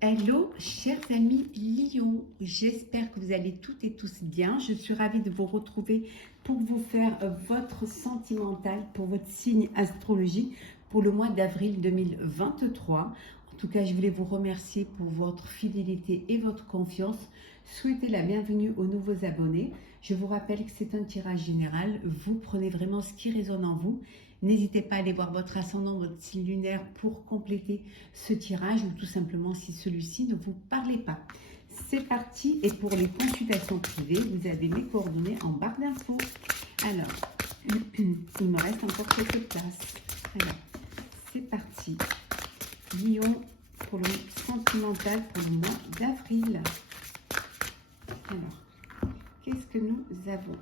Hello, chers amis Lion, j'espère que vous allez toutes et tous bien. Je suis ravie de vous retrouver pour vous faire votre sentimental pour votre signe astrologique pour le mois d'avril 2023. En tout cas, je voulais vous remercier pour votre fidélité et votre confiance. Souhaitez la bienvenue aux nouveaux abonnés. Je vous rappelle que c'est un tirage général. Vous prenez vraiment ce qui résonne en vous. N'hésitez pas à aller voir votre ascendant, votre signe lunaire pour compléter ce tirage ou tout simplement si celui-ci ne vous parlait pas. C'est parti et pour les consultations privées, vous avez mes coordonnées en barre d'infos. Alors, il me reste encore quelques places. Alors, c'est parti. Lion pour le sentimental pour le mois d'avril. Alors, qu'est-ce que nous avons ?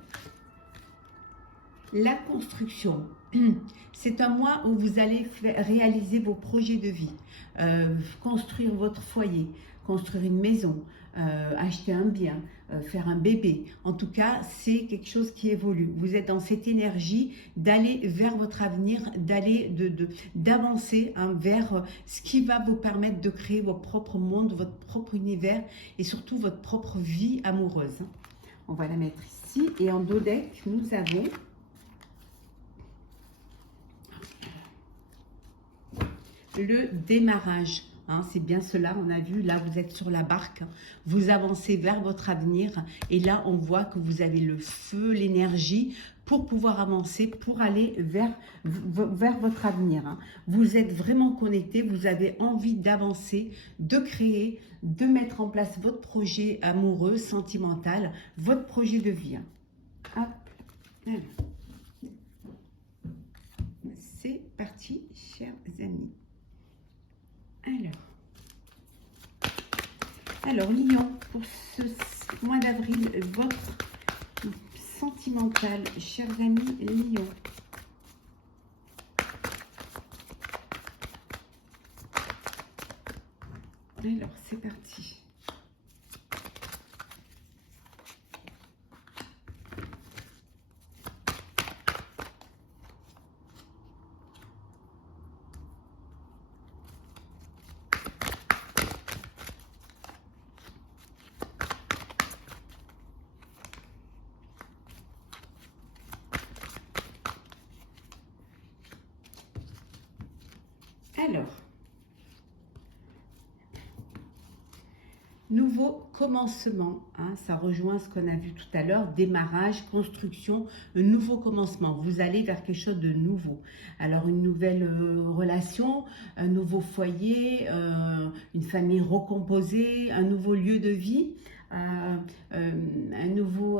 La construction, c'est un mois où vous allez réaliser vos projets de vie, construire votre foyer, construire une maison, acheter un bien, faire un bébé. En tout cas, c'est quelque chose qui évolue. Vous êtes dans cette énergie d'aller vers votre avenir, d'avancer vers ce qui va vous permettre de créer votre propre monde, votre propre univers et surtout votre propre vie amoureuse. On va la mettre ici et en dos deck, nous avons le démarrage, hein, c'est bien cela, on a vu, là vous êtes sur la barque, vous avancez vers votre avenir et là on voit que vous avez le feu, l'énergie pour pouvoir avancer, pour aller vers votre avenir. Hein. Vous êtes vraiment connecté, vous avez envie d'avancer, de créer, de mettre en place votre projet amoureux, sentimental, votre projet de vie. Hop, voilà. C'est parti, chers amis. Alors, Lion, pour ce mois d'avril, votre sentimental, chers amis Lion. Alors, c'est parti. Alors, nouveau commencement, hein, ça rejoint ce qu'on a vu tout à l'heure, démarrage, construction, un nouveau commencement. Vous allez vers quelque chose de nouveau. Alors, une nouvelle relation, un nouveau foyer, une famille recomposée, un nouveau lieu de vie, un nouveau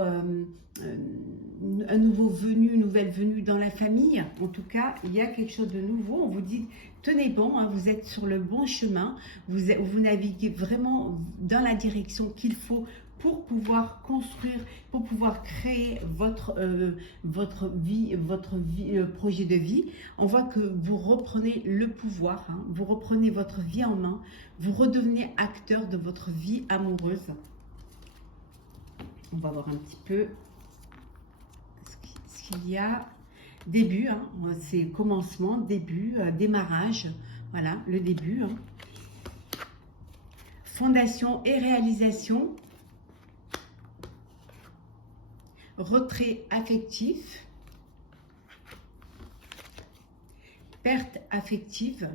venu, une nouvelle venue dans la famille. En tout cas, il y a quelque chose de nouveau. On vous dit, tenez bon, hein, vous êtes sur le bon chemin. Vous naviguez vraiment dans la direction qu'il faut pour pouvoir construire, pour pouvoir créer votre projet de vie. On voit que vous reprenez le pouvoir, hein, vous reprenez votre vie en main, vous redevenez acteur de votre vie amoureuse. On va voir un petit peu ce qu'il y a. Début, hein, c'est commencement, début, démarrage, voilà, le début. Hein. Fondation et réalisation. Retrait affectif. Perte affective.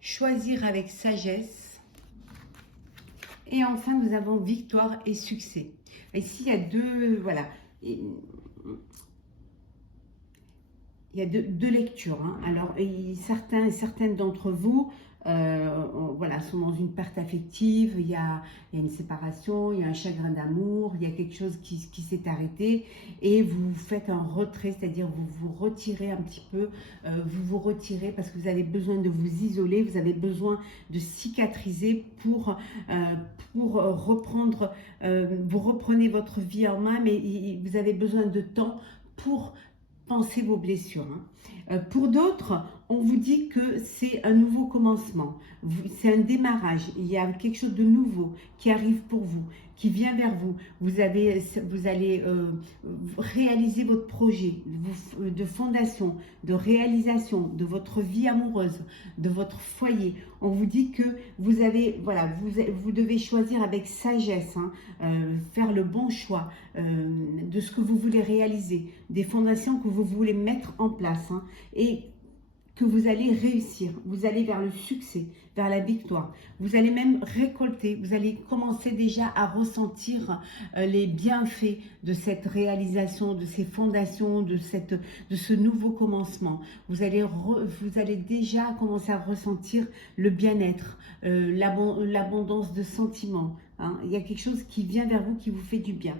Choisir avec sagesse. Et enfin, nous avons victoire et succès. Ici, il y a deux, voilà, il y a deux lectures. Hein. Alors, certains et certaines d'entre vous voilà, sont dans une perte affective, il y a une séparation, il y a un chagrin d'amour, il y a quelque chose qui s'est arrêté et vous faites un retrait, c'est-à-dire vous vous retirez un petit peu, vous vous retirez parce que vous avez besoin de vous isoler, vous avez besoin de cicatriser pour reprendre, vous reprenez votre vie en main, mais vous avez besoin de temps pour penser vos blessures. Hein. Pour d'autres, on vous dit que c'est un nouveau commencement, c'est un démarrage, il y a quelque chose de nouveau qui arrive pour vous, qui vient vers vous. Vous allez réaliser votre projet de fondation, de réalisation de votre vie amoureuse, de votre foyer. On vous dit que vous avez, voilà, vous devez choisir avec sagesse, hein, faire le bon choix de ce que vous voulez réaliser, des fondations que vous voulez mettre en place, hein, et que vous allez réussir, vous allez vers le succès, vers la victoire. Vous allez même récolter, vous allez commencer déjà à ressentir les bienfaits de cette réalisation, de ces fondations, de ce nouveau commencement. Vous allez déjà commencer à ressentir le bien-être, l'abondance de sentiments. Hein. Il y a quelque chose qui vient vers vous, qui vous fait du bien.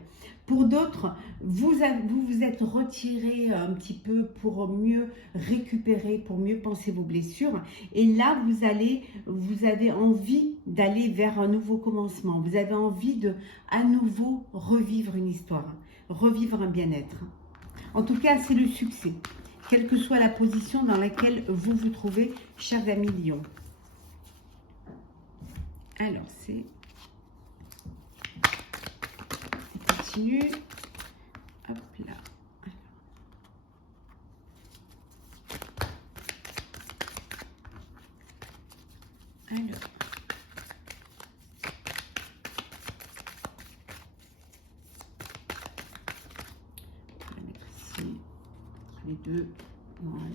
Pour d'autres, vous êtes retiré un petit peu pour mieux récupérer, pour mieux penser vos blessures. Et là, vous avez envie d'aller vers un nouveau commencement. Vous avez envie de, à nouveau, revivre une histoire, revivre un bien-être. En tout cas, c'est le succès, quelle que soit la position dans laquelle vous vous trouvez, chers amis Lion. Alors, c'est... Continue. Hop là. Alors. On va mettre ici entre les deux. Voilà.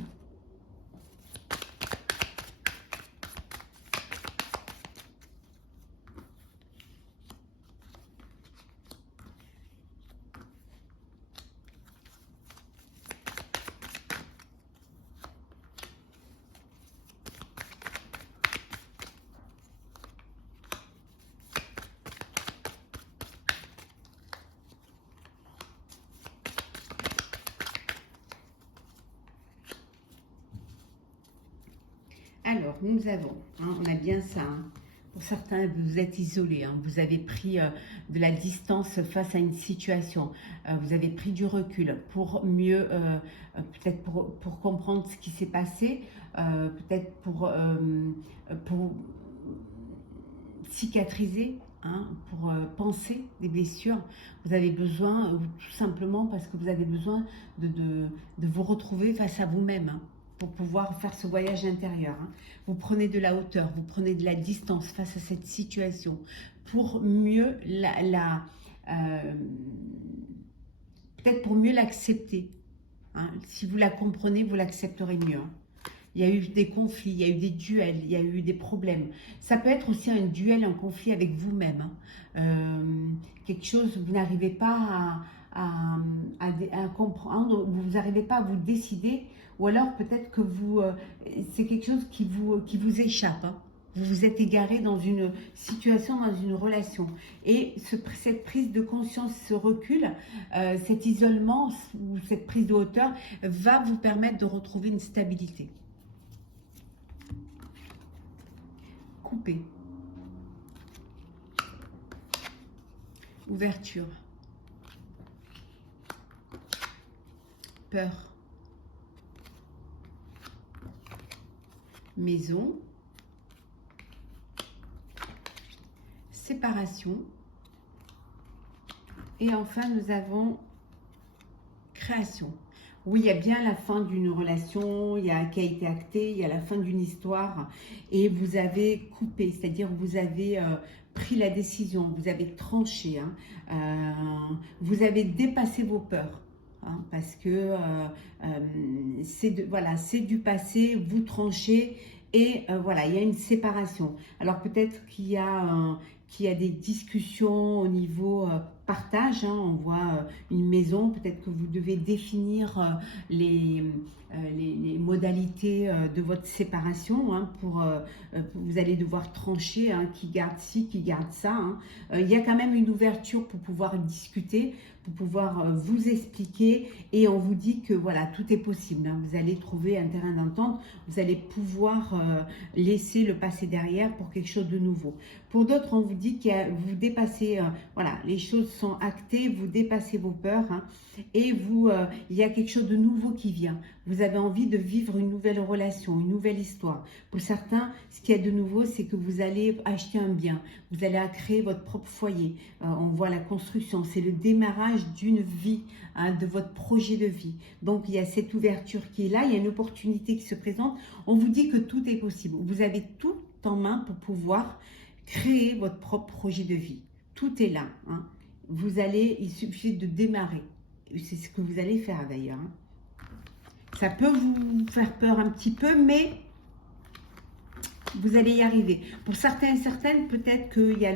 Alors, nous avons, hein, on a bien ça, hein. Pour certains, vous êtes isolés, hein, vous avez pris de la distance face à une situation, vous avez pris du recul pour mieux, peut-être pour comprendre ce qui s'est passé, peut-être pour cicatriser, hein, pour penser des blessures. Vous avez besoin, tout simplement parce que vous avez besoin de vous retrouver face à vous-même, hein, pour pouvoir faire ce voyage intérieur. Hein. Vous prenez de la hauteur, vous prenez de la distance face à cette situation pour mieux peut-être pour mieux l'accepter. Hein. Si vous la comprenez, vous l'accepterez mieux. Hein. Il y a eu des conflits, il y a eu des duels, il y a eu des problèmes. Ça peut être aussi un duel, un conflit avec vous-même. Hein. Quelque chose, vous n'arrivez pas à comprendre, vous n'arrivez pas à vous décider, ou alors peut-être que c'est quelque chose qui vous échappe. Hein. Vous vous êtes égaré dans une situation, dans une relation. Et cette prise de conscience, ce recul, cet isolement ou cette prise de hauteur va vous permettre de retrouver une stabilité. Couper. Ouverture. Peur. Maison. Séparation. Et enfin, nous avons création. Oui, il y a bien la fin d'une relation qui a été actée, il y a la fin d'une histoire et vous avez coupé, c'est-à-dire vous avez pris la décision, vous avez tranché, hein, vous avez dépassé vos peurs. Hein, parce que c'est du passé, vous tranchez et voilà, il y a une séparation. Alors peut-être qu'il y a des discussions au niveau partage, hein, on voit une maison, peut-être que vous devez définir les modalités de votre séparation, hein, vous allez devoir trancher, hein, qui garde ci, qui garde ça. Hein. Il y a quand même une ouverture pour pouvoir discuter, pour pouvoir vous expliquer et on vous dit que voilà, tout est possible. Hein. Vous allez trouver un terrain d'entente, vous allez pouvoir laisser le passé derrière pour quelque chose de nouveau. Pour d'autres, on vous dit que vous dépassez, voilà, les choses sont actées, vous dépassez vos peurs, hein, et vous, il y a quelque chose de nouveau qui vient. Vous avez envie de vivre une nouvelle relation, une nouvelle histoire. Pour certains, ce qui est de nouveau, c'est que vous allez acheter un bien, vous allez créer votre propre foyer. On voit la construction, c'est le démarrage d'une vie, hein, de votre projet de vie. Donc, il y a cette ouverture qui est là, il y a une opportunité qui se présente. On vous dit que tout est possible. Vous avez tout en main pour pouvoir créer votre propre projet de vie. Tout est là, hein. Il suffit de démarrer. C'est ce que vous allez faire d'ailleurs, hein. Ça peut vous faire peur un petit peu, mais vous allez y arriver. Pour certains et certaines, peut-être qu'il y a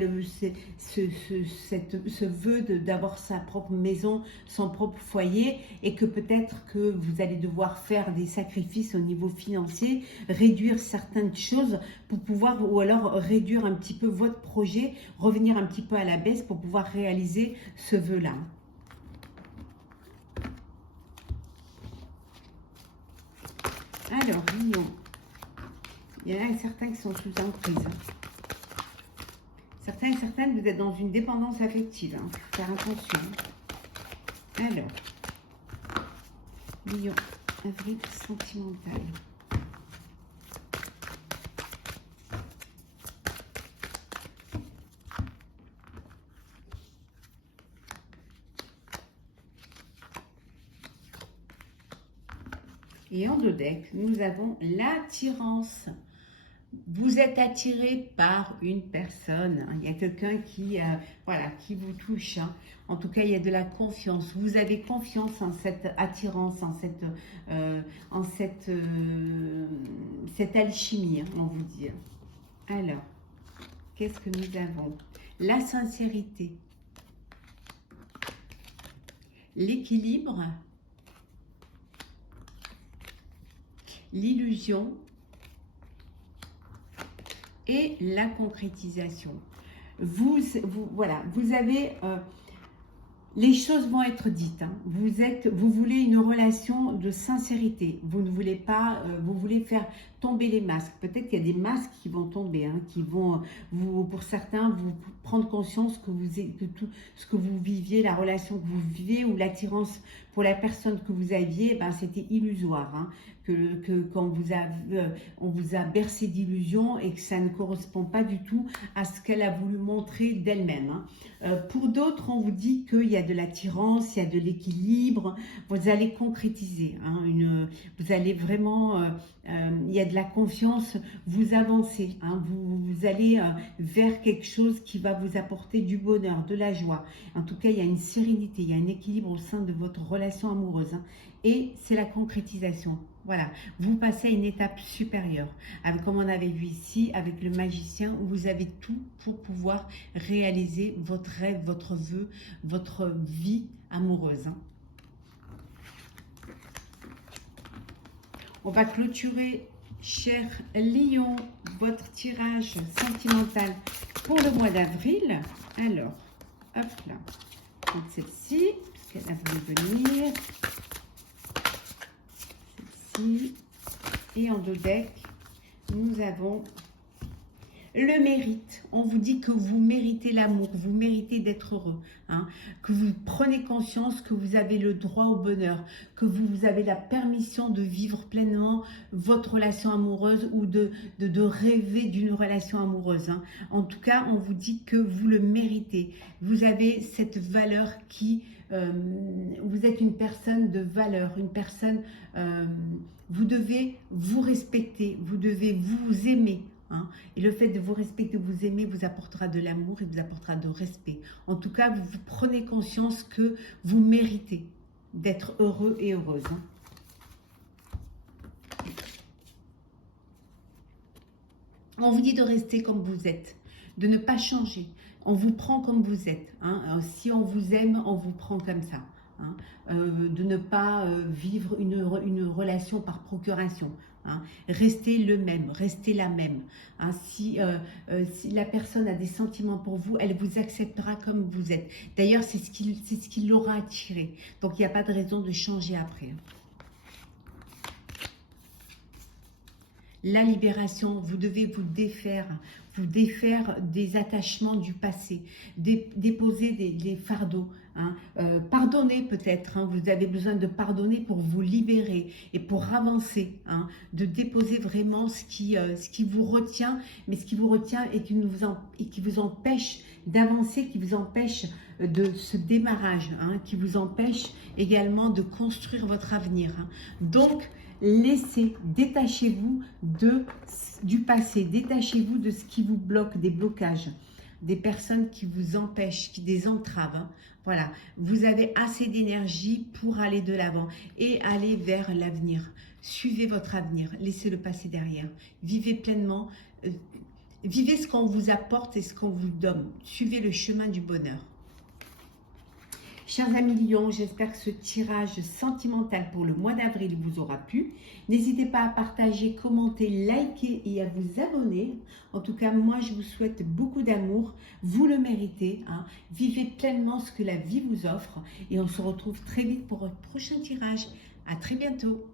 ce vœu d'avoir sa propre maison, son propre foyer, et que peut-être que vous allez devoir faire des sacrifices au niveau financier, réduire certaines choses pour pouvoir, ou alors réduire un petit peu votre projet, revenir un petit peu à la baisse pour pouvoir réaliser ce vœu-là. Alors, Lion. Il y en a certains qui sont sous emprise. Certains et certaines, vous êtes dans une dépendance affective. Hein. Faut faire attention. Alors, Lion, avril sentimental. Et en deux decks, nous avons l'attirance. Vous êtes attiré par une personne. Hein. Il y a quelqu'un qui, voilà, qui vous touche. Hein. En tout cas, il y a de la confiance. Vous avez confiance en cette attirance, en cette alchimie, hein, on vous dit. Alors, qu'est-ce que nous avons? La sincérité, l'équilibre, l'illusion et la concrétisation. Voilà, vous avez... les choses vont être dites. Hein. Vous voulez une relation de sincérité. Vous ne voulez pas... vous voulez faire tomber les masques. Peut-être qu'il y a des masques qui vont tomber, hein, qui vont, pour certains, vous prendre conscience que tout ce que vous viviez, la relation que vous vivez ou l'attirance pour la personne que vous aviez, ben, c'était illusoire. Hein, quand on vous a bercé d'illusions et que ça ne correspond pas du tout à ce qu'elle a voulu montrer d'elle-même. Hein. Pour d'autres, on vous dit qu'il y a de l'attirance, il y a de l'équilibre, vous allez concrétiser. Hein, vous allez vraiment... il y a de la confiance, vous avancez, hein, vous allez vers quelque chose qui va vous apporter du bonheur, de la joie. En tout cas, il y a une sérénité, il y a un équilibre au sein de votre relation amoureuse. Hein, et c'est la concrétisation. Voilà, vous passez à une étape supérieure, comme on avait vu ici avec le magicien, où vous avez tout pour pouvoir réaliser votre rêve, votre vœu, votre vie amoureuse. Hein. On va clôturer, cher Lion, votre tirage sentimental pour le mois d'avril. Alors, hop là, donc celle-ci, puisqu'elle a voulu venir. Celle-ci. Et en deux decks, nous avons le mérite. On vous dit que vous méritez l'amour, vous méritez d'être heureux, hein, que vous prenez conscience que vous avez le droit au bonheur, que vous avez la permission de vivre pleinement votre relation amoureuse ou de rêver d'une relation amoureuse. Hein. En tout cas, on vous dit que vous le méritez. Vous avez cette valeur qui... vous êtes une personne de valeur, une personne... vous devez vous respecter, vous devez vous aimer. Hein. Et le fait de vous respecter, de vous aimer, vous apportera de l'amour et vous apportera de respect. En tout cas, vous prenez conscience que vous méritez d'être heureux et heureuse. Hein. On vous dit de rester comme vous êtes, de ne pas changer. On vous prend comme vous êtes. Hein. Si on vous aime, on vous prend comme ça. Hein. De ne pas vivre une relation par procuration. Hein. Restez le même, restez la même. Hein. Si la personne a des sentiments pour vous, elle vous acceptera comme vous êtes. D'ailleurs, c'est ce qui l'aura attiré. Donc, il n'y a pas de raison de changer après. la libération. Vous devez vous défaire des attachements du passé, déposer des fardeaux. Hein. Pardonner peut-être, hein. Vous avez besoin de pardonner pour vous libérer et pour avancer, hein. De déposer vraiment ce qui vous retient, mais ce qui vous retient et qui vous empêche d'avancer, qui vous empêche de ce démarrage, hein, qui vous empêche également de construire votre avenir. Hein. Donc, détachez-vous du passé, détachez-vous de ce qui vous bloque, des blocages, des personnes qui vous empêchent, des entraves. Hein. Voilà, vous avez assez d'énergie pour aller de l'avant et aller vers l'avenir. Suivez votre avenir, laissez le passé derrière. Vivez pleinement, vivez ce qu'on vous apporte et ce qu'on vous donne. Suivez le chemin du bonheur. Chers amis Lions, j'espère que ce tirage sentimental pour le mois d'avril vous aura plu. N'hésitez pas à partager, commenter, liker et à vous abonner. En tout cas, moi, je vous souhaite beaucoup d'amour. Vous le méritez. Hein. Vivez pleinement ce que la vie vous offre. Et on se retrouve très vite pour un prochain tirage. À très bientôt.